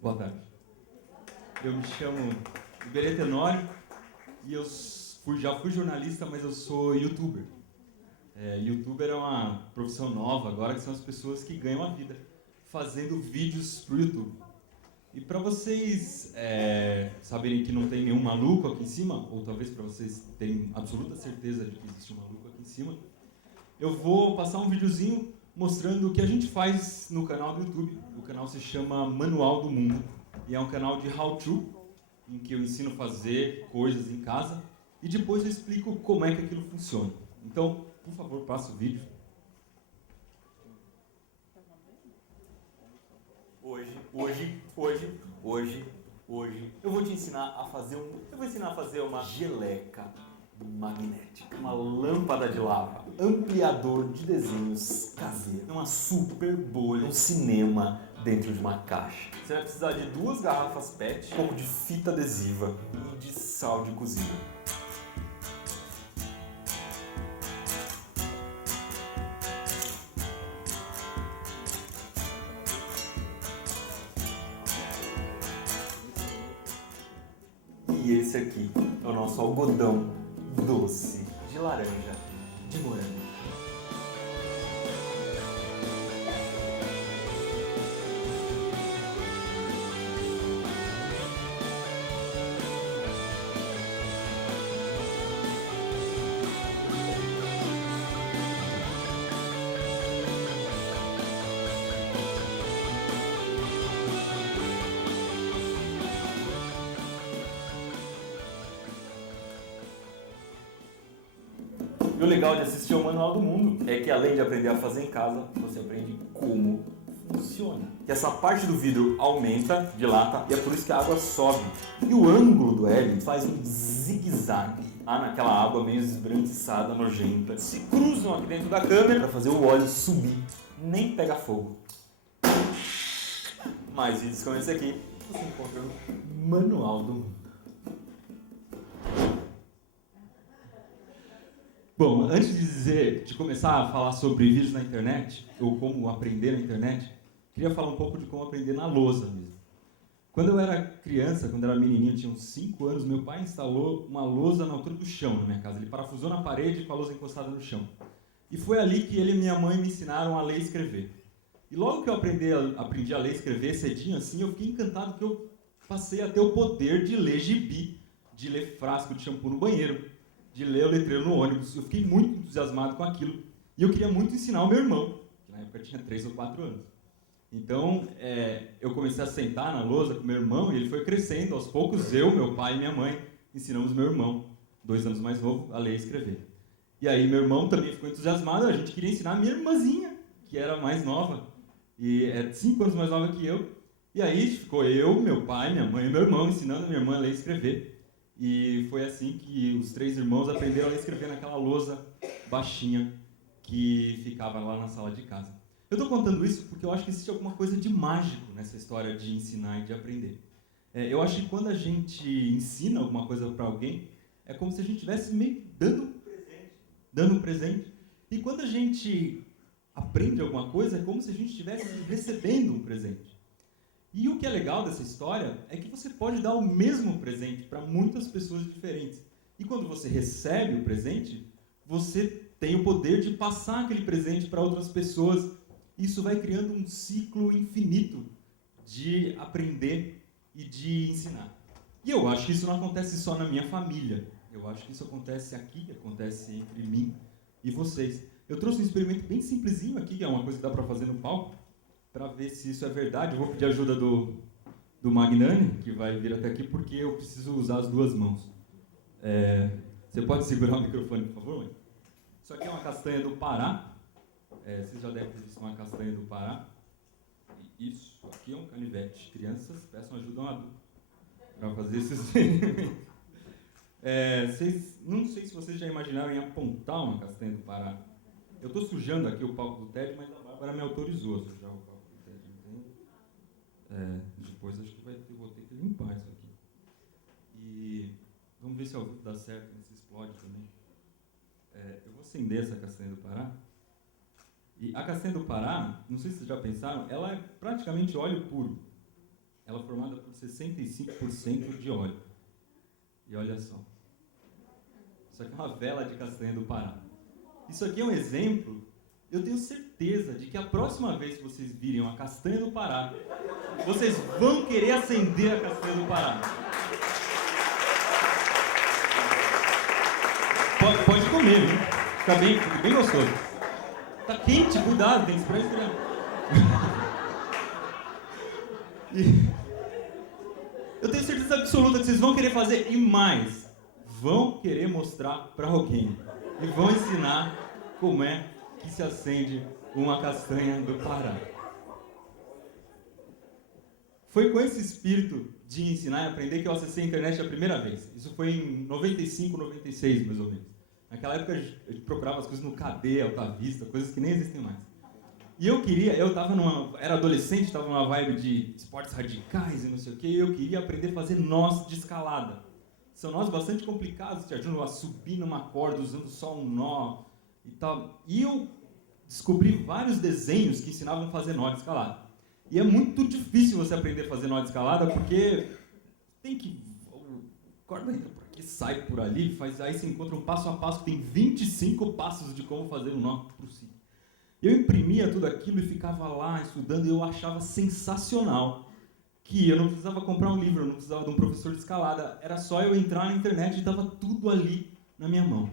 Boa tarde. Eu me chamo Iberê Tenório e já fui jornalista, mas eu sou youtuber. Youtuber é uma profissão nova agora, que são as pessoas que ganham a vida fazendo vídeos pro YouTube. E para vocês saberem que não tem nenhum maluco aqui em cima, ou talvez para vocês terem absoluta certeza de que existe um maluco aqui em cima, eu vou passar um videozinho mostrando o que a gente faz no canal do YouTube. O canal se chama Manual do Mundo e é um canal de how-to, em que eu ensino a fazer coisas em casa e depois eu explico como é que aquilo funciona. Então, por favor, passa o vídeo. Hoje, eu vou te ensinar a fazer uma geleca magnética, uma lâmpada de lava, ampliador de desenhos caseiro, uma super bolha, um cinema dentro de uma caixa. Você vai precisar de 2 garrafas PET, um pouco de fita adesiva e de sal de cozinha. E esse aqui é o nosso algodão doce de laranja, de morango. E o legal de assistir ao Manual do Mundo é que, além de aprender a fazer em casa, você aprende como funciona. Que essa parte do vidro aumenta, dilata, e é por isso que a água sobe. E o ângulo do hélio faz um zigue-zague naquela água meio esbranquiçada, nojenta. Se cruzam aqui dentro da câmera para fazer o óleo subir. Nem pega fogo. Mais vídeos como esse aqui você encontra no Manual do Mundo. Bom, antes de começar a falar sobre vídeos na internet, ou como aprender na internet, queria falar um pouco de como aprender na lousa mesmo. Quando eu era criança, quando eu era menininho, tinha uns 5 anos, meu pai instalou uma lousa na altura do chão na minha casa. Ele parafusou na parede com a lousa encostada no chão. E foi ali que ele e minha mãe me ensinaram a ler e escrever. E logo que eu aprendi a ler e escrever cedinho assim, eu fiquei encantado que eu passei a ter o poder de ler gibi, de ler frasco de shampoo no banheiro, de ler o letreiro no ônibus. Eu fiquei muito entusiasmado com aquilo. E eu queria muito ensinar o meu irmão, que na época tinha 3 ou 4 anos. Então, eu comecei a sentar na lousa com meu irmão e ele foi crescendo. Aos poucos, eu, meu pai e minha mãe ensinamos meu irmão, 2 anos mais novo, a ler e escrever. E aí meu irmão também ficou entusiasmado. A gente queria ensinar a minha irmãzinha, que era mais nova, e é 5 anos mais nova que eu. E aí ficou eu, meu pai, minha mãe e meu irmão ensinando a minha irmã a ler e escrever. E foi assim que os 3 irmãos aprenderam a ler e escrever naquela lousa baixinha que ficava lá na sala de casa. Eu estou contando isso porque eu acho que existe alguma coisa de mágico nessa história de ensinar e de aprender. Eu acho que quando a gente ensina alguma coisa para alguém, é como se a gente estivesse meio dando um presente. E quando a gente aprende alguma coisa, é como se a gente estivesse recebendo um presente. E o que é legal dessa história é que você pode dar o mesmo presente para muitas pessoas diferentes. E quando você recebe o presente, você tem o poder de passar aquele presente para outras pessoas. Isso vai criando um ciclo infinito de aprender e de ensinar. E eu acho que isso não acontece só na minha família. Eu acho que isso acontece aqui, acontece entre mim e vocês. Eu trouxe um experimento bem simplesinho aqui, que é uma coisa que dá para fazer no palco, para ver se isso é verdade. Eu vou pedir ajuda do Magnani, que vai vir até aqui, porque eu preciso usar as 2 mãos. Você pode segurar o microfone, por favor, mãe? Isso aqui é uma castanha do Pará. Vocês já devem ter visto uma castanha do Pará. E isso aqui é um canivete. Crianças, peçam ajuda a um adulto para fazer esses experimentos. Não sei se vocês já imaginaram em apontar uma castanha do Pará. Eu estou sujando aqui o palco do TED, mas a Bárbara me autorizou a sujar o palco do TED, entende? Depois acho que vou ter que limpar isso aqui. E vamos ver se ao vivo dá certo, se explode também. Eu vou acender essa castanha do Pará. E a castanha do Pará, não sei se vocês já pensaram, ela é praticamente óleo puro. ela é formada por 65% de óleo. E olha só. Isso aqui é uma vela de castanha do Pará. Isso aqui é um exemplo. Eu tenho certeza de que a próxima vez que vocês virem uma castanha do Pará, vocês vão querer acender a castanha do Pará. Pode comer, viu? Fica bem gostoso. Tá quente, cuidado, tem que esperar esfriar. Eu tenho certeza absoluta que vocês vão querer fazer e mais. Vão querer mostrar para alguém. E vão ensinar como é que se acende uma castanha do Pará. Foi com esse espírito de ensinar e aprender que eu acessei a internet a primeira vez. Isso foi em 95, 96, mais ou menos. Naquela época a gente procurava as coisas no KD, Alta Vista, coisas que nem existem mais. E era adolescente, estava numa vibe de esportes radicais e não sei o quê, e eu queria aprender a fazer nós de escalada. São nós bastante complicados, te ajudam a subir numa corda usando só um nó e tal. E eu descobri vários desenhos que ensinavam a fazer nó de escalada. E é muito difícil você aprender a fazer nó de escalada, porque a corda entra por aqui, sai por ali, aí você encontra um passo a passo, tem 25 passos de como fazer um nó por si. Eu imprimia tudo aquilo e ficava lá estudando, e eu achava sensacional que eu não precisava comprar um livro, eu não precisava de um professor de escalada, era só eu entrar na internet e estava tudo ali na minha mão.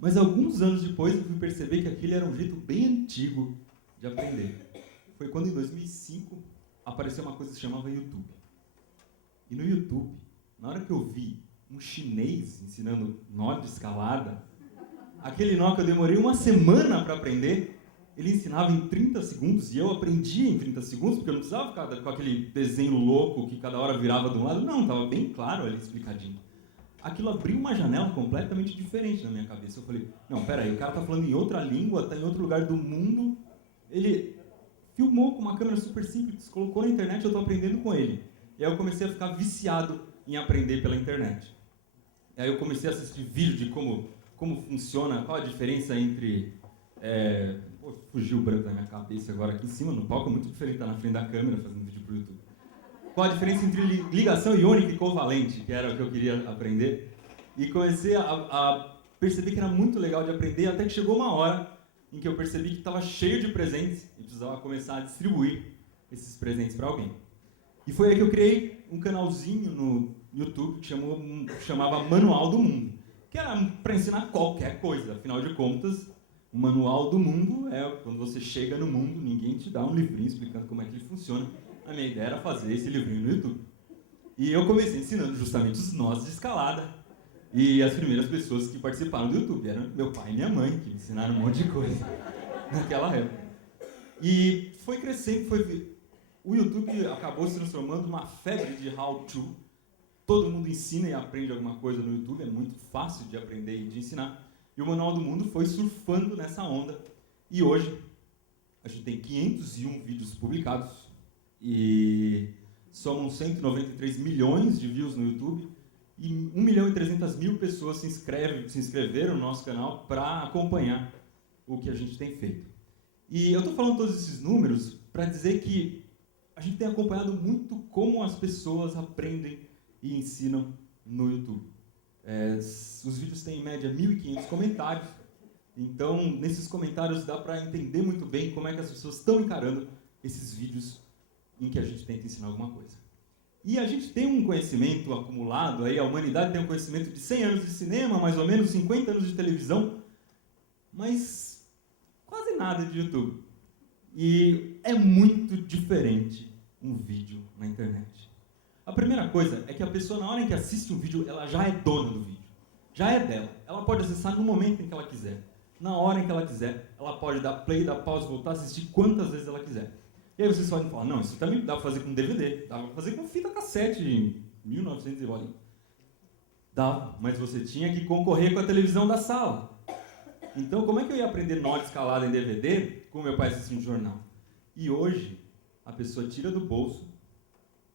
Mas alguns anos depois eu fui perceber que aquele era um jeito bem antigo de aprender. Foi quando, em 2005, apareceu uma coisa que se chamava YouTube. E no YouTube, na hora que eu vi um chinês ensinando nó de escalada, aquele nó que eu demorei uma semana para aprender, ele ensinava em 30 segundos e eu aprendia em 30 segundos, porque eu não precisava ficar com aquele desenho louco que cada hora virava de um lado. Não, estava bem claro ali, explicadinho. Aquilo abriu uma janela completamente diferente na minha cabeça. Eu falei, não, peraí, o cara está falando em outra língua, está em outro lugar do mundo. Ele filmou com uma câmera super simples, colocou na internet, eu estou aprendendo com ele. E aí eu comecei a ficar viciado em aprender pela internet. E aí eu comecei a assistir vídeo de como funciona, qual a diferença entre... fugiu o branco da minha cabeça agora aqui em cima, no palco, é muito diferente estar na frente da câmera fazendo vídeo para o YouTube. Qual a diferença entre ligação iônica e covalente, que era o que eu queria aprender. E comecei a perceber que era muito legal de aprender, até que chegou uma hora em que eu percebi que estava cheio de presentes e precisava começar a distribuir esses presentes para alguém. E foi aí que eu criei um canalzinho no YouTube que chamava Manual do Mundo, que era para ensinar qualquer coisa. Afinal de contas, o Manual do Mundo é quando você chega no mundo, ninguém te dá um livrinho explicando como é que ele funciona. A minha ideia era fazer esse livrinho no YouTube. E eu comecei ensinando justamente os nós de escalada. E as primeiras pessoas que participaram do YouTube eram meu pai e minha mãe, que me ensinaram um monte de coisa naquela época. E foi crescendo, o YouTube acabou se transformando numa febre de how-to. Todo mundo ensina e aprende alguma coisa no YouTube, é muito fácil de aprender e de ensinar. E o Manual do Mundo foi surfando nessa onda. E hoje, a gente tem 501 vídeos publicados e somam 193 milhões de views no YouTube. E 1.300.000 pessoas se inscreveram no nosso canal para acompanhar o que a gente tem feito. E eu estou falando todos esses números para dizer que a gente tem acompanhado muito como as pessoas aprendem e ensinam no YouTube. Os vídeos têm, em média, 1.500 comentários. Então, nesses comentários dá para entender muito bem como é que as pessoas estão encarando esses vídeos em que a gente tenta ensinar alguma coisa. E a gente tem um conhecimento acumulado, aí a humanidade tem um conhecimento de 100 anos de cinema, mais ou menos 50 anos de televisão, mas quase nada de YouTube. E é muito diferente um vídeo na internet. A primeira coisa é que a pessoa, na hora em que assiste um vídeo, ela já é dona do vídeo. Já é dela. Ela pode acessar no momento em que ela quiser. Na hora em que ela quiser. Ela pode dar play, dar pause, voltar a assistir quantas vezes ela quiser. E aí vocês podem falar, não, isso também dá para fazer com DVD, dá para fazer com fita cassete em 1900 e olha. Dá, mas você tinha que concorrer com a televisão da sala. Então, como é que eu ia aprender nó de escalada em DVD com meu pai assistindo jornal? E hoje, a pessoa tira do bolso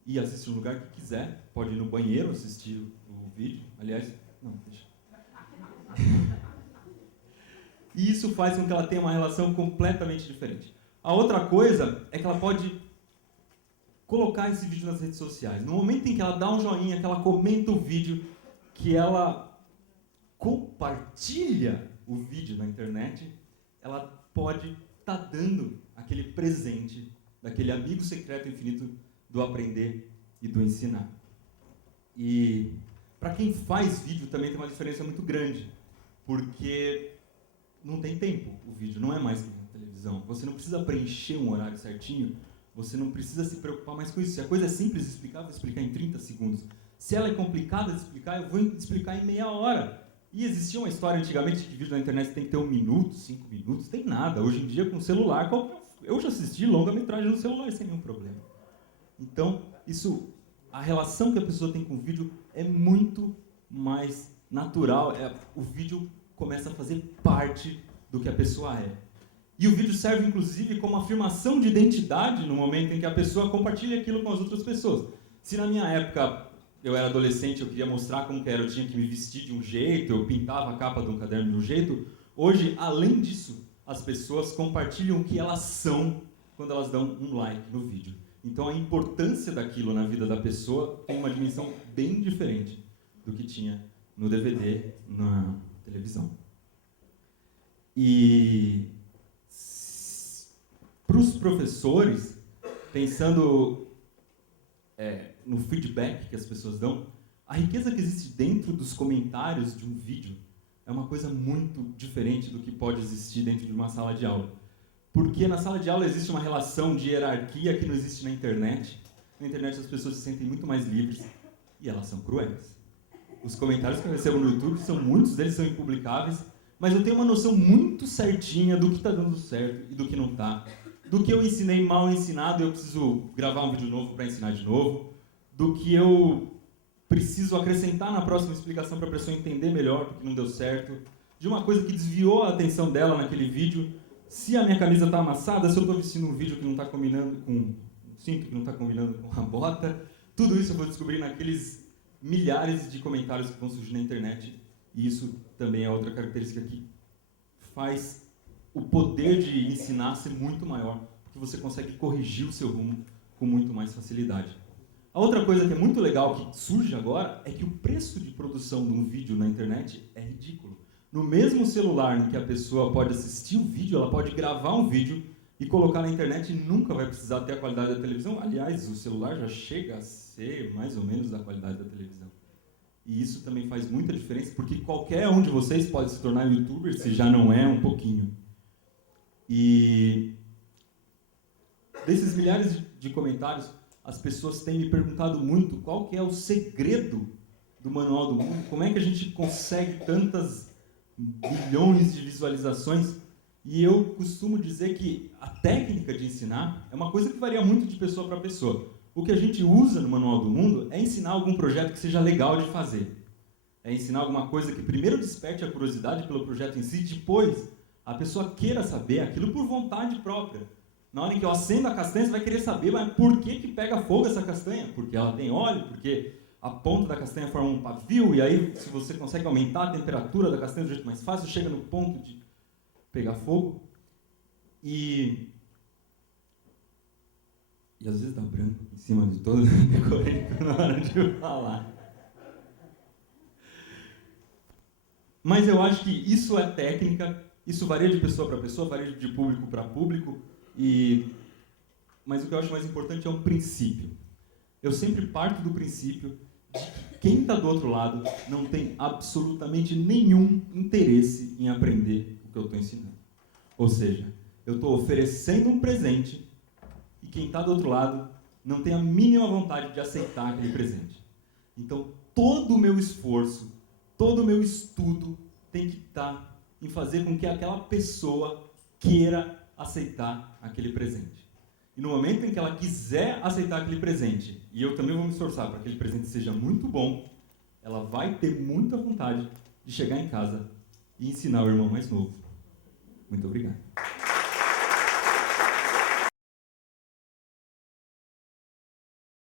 e assiste no lugar que quiser, pode ir no banheiro assistir o vídeo, aliás, não, deixa. E isso faz com que ela tenha uma relação completamente diferente. A outra coisa é que ela pode colocar esse vídeo nas redes sociais. No momento em que ela dá um joinha, que ela comenta o vídeo, que ela compartilha o vídeo na internet, ela pode estar dando aquele presente daquele amigo secreto infinito do aprender e do ensinar. E para quem faz vídeo também tem uma diferença muito grande, porque não tem tempo o vídeo, não é mais que na televisão. Você não precisa preencher um horário certinho, você não precisa se preocupar mais com isso. Se a coisa é simples de explicar, eu vou explicar em 30 segundos. Se ela é complicada de explicar, eu vou explicar em meia hora. E existia uma história antigamente que vídeo na internet tem que ter 1 minuto, 5 minutos, tem nada. Hoje em dia, com o celular, eu já assisti longa-metragem no celular sem nenhum problema. Então, a relação que a pessoa tem com o vídeo é muito mais natural. O vídeo começa a fazer parte do que a pessoa é. E o vídeo serve, inclusive, como afirmação de identidade no momento em que a pessoa compartilha aquilo com as outras pessoas. Se na minha época eu era adolescente, eu queria mostrar como que era, eu tinha que me vestir de um jeito, eu pintava a capa de um caderno de um jeito, hoje, além disso, as pessoas compartilham o que elas são quando elas dão um like no vídeo. Então a importância daquilo na vida da pessoa tem uma dimensão bem diferente do que tinha no DVD, na televisão. E para os professores, pensando no feedback que as pessoas dão, a riqueza que existe dentro dos comentários de um vídeo é uma coisa muito diferente do que pode existir dentro de uma sala de aula. Porque na sala de aula existe uma relação de hierarquia que não existe na internet. Na internet as pessoas se sentem muito mais livres e elas são cruéis. Os comentários que eu recebo no YouTube, muitos deles são impublicáveis, mas eu tenho uma noção muito certinha do que está dando certo e do que não está. Do que eu ensinei mal ensinado, eu preciso gravar um vídeo novo para ensinar de novo. Do que eu preciso acrescentar na próxima explicação para a pessoa entender melhor porque não deu certo. De uma coisa que desviou a atenção dela naquele vídeo. Se a minha camisa está amassada, se eu estou vestindo um vídeo que não está combinando com um cinto, que não está combinando com a bota. Tudo isso eu vou descobrir naqueles milhares de comentários que vão surgir na internet. E isso também é outra característica que faz o poder de ensinar ser muito maior, porque você consegue corrigir o seu rumo com muito mais facilidade. A outra coisa que é muito legal que surge agora é que o preço de produção de um vídeo na internet é ridículo. No mesmo celular em que a pessoa pode assistir o vídeo, ela pode gravar um vídeo e colocar na internet e nunca vai precisar ter a qualidade da televisão. Aliás, o celular já chega a ser mais ou menos da qualidade da televisão. E isso também faz muita diferença, porque qualquer um de vocês pode se tornar youtuber, se já não é um pouquinho. E desses milhares de comentários, as pessoas têm me perguntado muito qual que é o segredo do Manual do Mundo, como é que a gente consegue tantas milhões de visualizações. E eu costumo dizer que a técnica de ensinar é uma coisa que varia muito de pessoa para pessoa. O que a gente usa no Manual do Mundo é ensinar algum projeto que seja legal de fazer. É ensinar alguma coisa que primeiro desperte a curiosidade pelo projeto em si, depois a pessoa queira saber aquilo por vontade própria. Na hora em que eu acendo a castanha, você vai querer saber, mas por que pega fogo essa castanha? Porque ela tem óleo, porque a ponta da castanha forma um pavio, e aí se você consegue aumentar a temperatura da castanha do jeito mais fácil, chega no ponto de pegar fogo. E às vezes dá branco em cima de todo o decorento na hora de falar. Mas eu acho que isso é técnica, isso varia de pessoa para pessoa, varia de público para público, mas o que eu acho mais importante é um princípio. Eu sempre parto do princípio de que quem está do outro lado não tem absolutamente nenhum interesse em aprender o que eu estou ensinando. Ou seja, eu estou oferecendo um presente e quem está do outro lado não tem a mínima vontade de aceitar aquele presente. Então, todo o meu esforço, todo o meu estudo tem que estar em fazer com que aquela pessoa queira aceitar aquele presente. E no momento em que ela quiser aceitar aquele presente, e eu também vou me esforçar para que aquele presente seja muito bom, ela vai ter muita vontade de chegar em casa e ensinar o irmão mais novo. Muito obrigado.